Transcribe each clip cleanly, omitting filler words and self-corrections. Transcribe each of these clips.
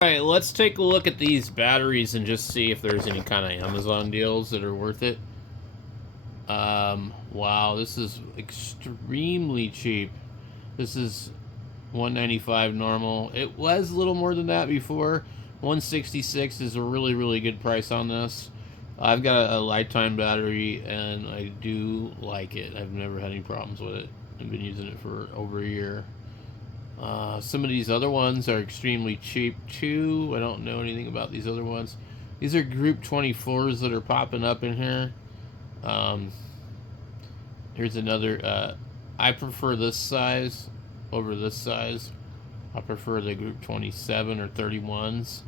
Alright, let's take a look at these batteries and just see if there's any kind of Amazon deals that are worth it. Wow, this is extremely cheap. This is $195 normal. It was a little more than that before. $166 is a really, really good price on this. I've got a LiTime battery, and I do like it. I've never had any problems with it. I've been using it for over a year. Some of these other ones are extremely cheap too. I don't know anything about these other ones. These are Group 24s that are popping up in here. Here's another. I prefer this size over this size. I prefer the Group 27 or 31s.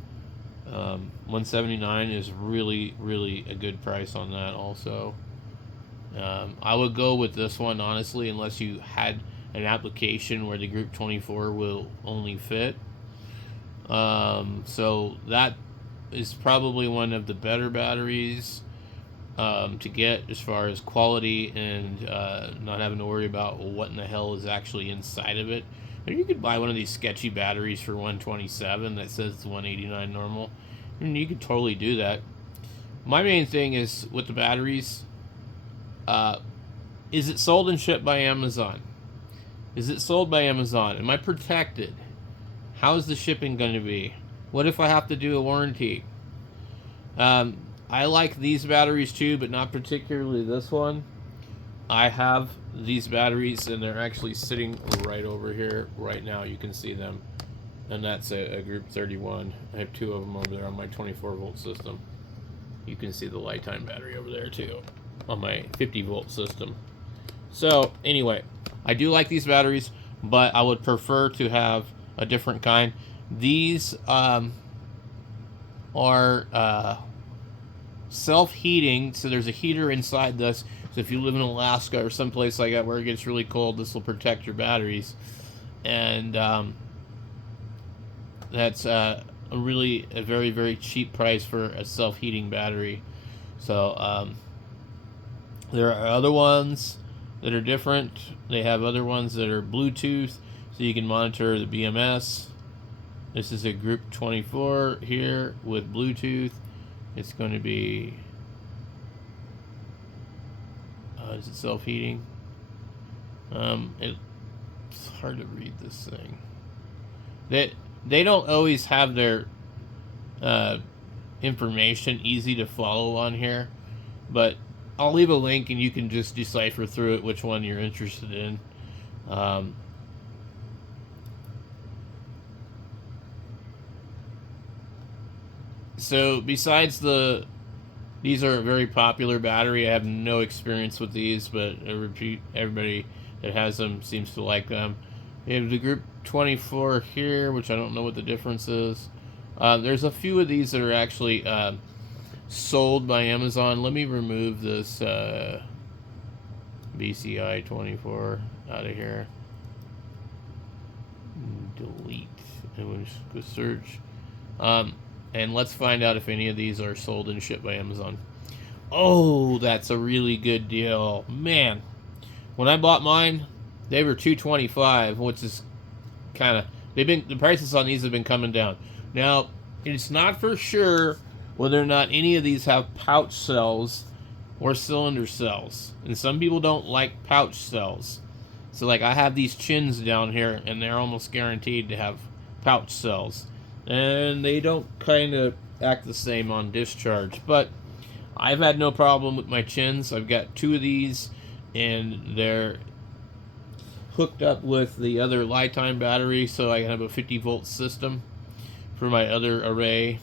179 is really, really a good price on that also. I would go with this one, honestly, unless you had an application where the Group 24 will only fit. So that is probably one of the better batteries to get as far as quality and not having to worry about what in the hell is actually inside of it. And you could buy one of these sketchy batteries for 127 that says it's 189 normal, and you could totally do that. My main thing is with the batteries, is it sold and shipped by Amazon? Is it sold by Amazon? Am I protected? How is the shipping going to be? What if I have to do a warranty? I like these batteries too, but not particularly this one. I have these batteries, and they're actually sitting right over here right now. You can see them. And that's a Group 31. I have two of them over there on my 24-volt system. You can see the LiTime battery over there too on my 50-volt system. So anyway, I do like these batteries, but I would prefer to have a different kind. These are self-heating, so there's a heater inside this. So if you live in Alaska or someplace like that where it gets really cold, this will protect your batteries. And that's a very, very cheap price for a self-heating battery. So there are other ones that are different. They have other ones that are Bluetooth, so you can monitor the BMS. This is a Group 24 here with Bluetooth. It's going to be, is it self-heating? It's hard to read this thing. They don't always have their information easy to follow on here, but I'll leave a link and you can just decipher through it which one you're interested in. So besides these are a very popular battery. I have no experience with these, but everybody that has them seems to like them. We have the Group 24 here, which I don't know what the difference is. There's a few of these that are actually sold by Amazon. Let me remove this BCI 24 out of here. Delete. And we'll just go search. And let's find out if any of these are sold and shipped by Amazon. Oh, that's a really good deal. Man, when I bought mine, they were $225, which is kind of, the prices on these have been coming down. Now, it's not for sure whether or not any of these have pouch cells or cylinder cells. And some people don't like pouch cells. So like I have these chins down here, and they're almost guaranteed to have pouch cells. And they don't kind of act the same on discharge. But I've had no problem with my chins. I've got two of these, and they're hooked up with the other LiTime battery, so I have a 50-volt system for my other array.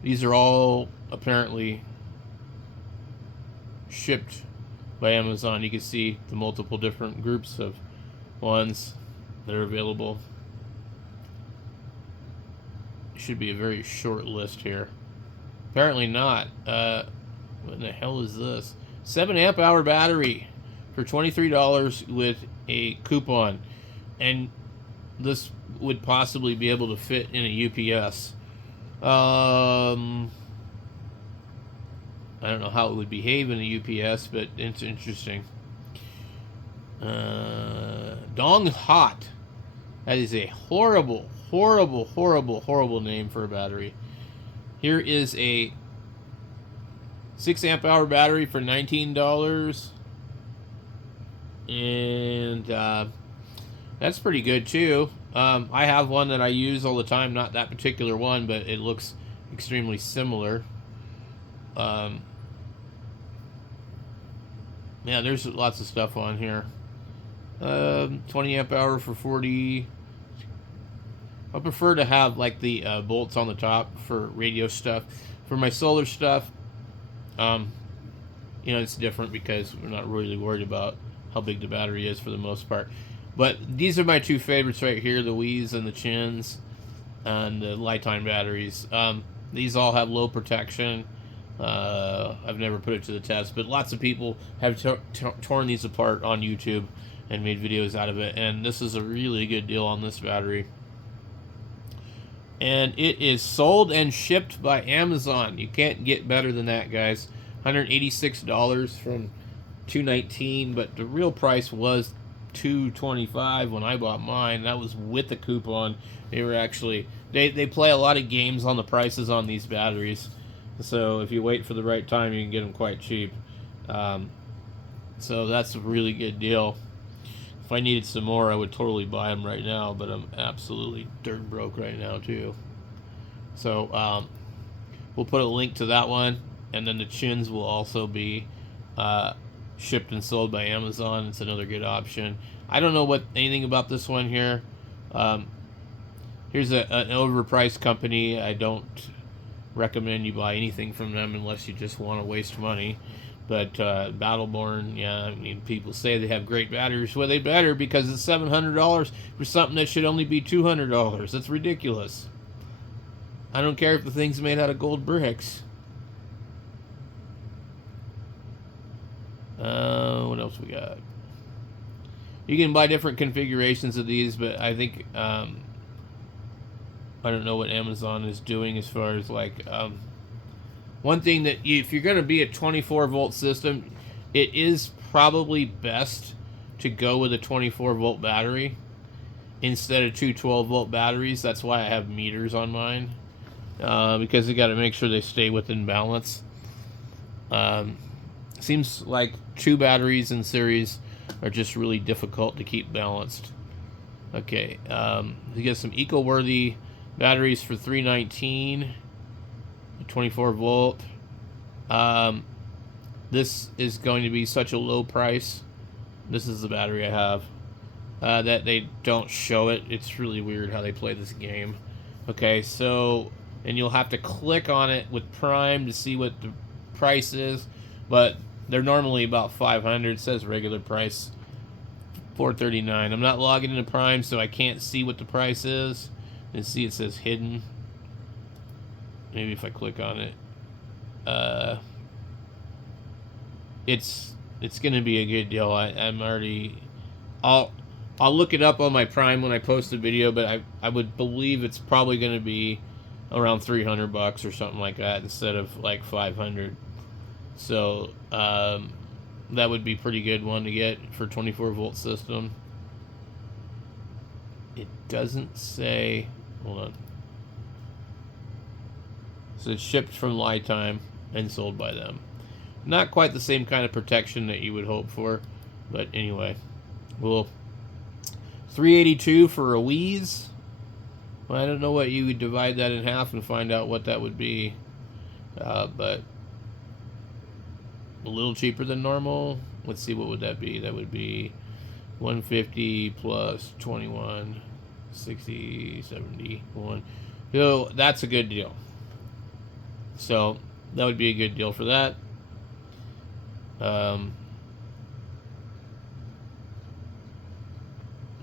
These are all apparently shipped by Amazon. You can see the multiple different groups of ones that are available. Should be a very short list here. Apparently not. What in the hell is this? 7 amp hour battery for $23 with a coupon. And this would possibly be able to fit in a UPS. I don't know how it would behave in a UPS, but it's interesting. Dong Hot. That is a horrible, horrible, horrible, horrible name for a battery. Here is a 6 amp hour battery for $19. And that's pretty good too. I have one that I use all the time, not that particular one, but it looks extremely similar. Yeah, there's lots of stuff on here. 20 amp hour for 40. I prefer to have like the bolts on the top for radio stuff. For my solar stuff, you know, it's different because we're not really worried about how big the battery is for the most part. But these are my two favorites right here, the WEIZE and the Chins and the LiTime batteries. These all have low protection. I've never put it to the test, but lots of people have torn these apart on YouTube and made videos out of it, and this is a really good deal on this battery. And it is sold and shipped by Amazon. You can't get better than that, guys. $186 from $219, but the real price was $225 when I bought mine. That was with the coupon. They were actually they play a lot of games on the prices on these batteries, so if you wait for the right time, you can get them quite cheap. So that's a really good deal. If I needed some more, I would totally buy them right now, but I'm absolutely dirt broke right now too. So we'll put a link to that one, and then the Chins will also be shipped and sold by Amazon. It's another good option. I don't know anything about this one here. Here's an overpriced company. I don't recommend you buy anything from them unless you just want to waste money. But Battleborn, yeah, I mean, people say they have great batteries. Well, they better, because it's $700 for something that should only be $200. That's ridiculous. I don't care if the thing's made out of gold bricks. What else we got? You can buy different configurations of these, but I think I don't know what Amazon is doing as far as like one thing that if you're going to be a 24 volt system, it is probably best to go with a 24 volt battery instead of two 12 volt batteries. That's why I have meters on mine, because you got to make sure they stay within balance. Seems like two batteries in series are just really difficult to keep balanced. Okay, you get some eco-worthy batteries for $319, 24 volt. This is going to be such a low price. This is the battery I have. That they don't show it. It's really weird how they play this game. Okay, so, and you'll have to click on it with Prime to see what the price is, but they're normally about $500. It says regular price $439. I'm not logging into Prime, so I can't see what the price is. And see, it says hidden. Maybe if I click on it, it's gonna be a good deal. I'm already. I'll look it up on my Prime when I post the video, but I would believe it's probably gonna be around $300 or something like that instead of like $500. So that would be pretty good one to get for 24 volt system. It doesn't say. Hold on. So it's shipped from LiTime and sold by them. Not quite the same kind of protection that you would hope for, but anyway. Well, $382 for a WEIZE. Well, I don't know what you would divide that in half and find out what that would be, but a little cheaper than normal. Let's see, what would that be? That would be 150 plus 21, 60, 71. So that's a good deal. So that would be a good deal for that.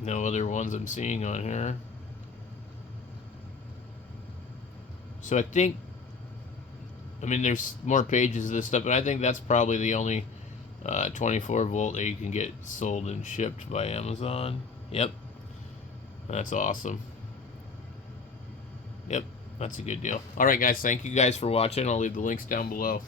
No other ones I'm seeing on here. So I think, I mean, there's more pages of this stuff, but I think that's probably the only 24 volt that you can get sold and shipped by Amazon. Yep. That's awesome. Yep. That's a good deal. All right, guys. Thank you guys for watching. I'll leave the links down below.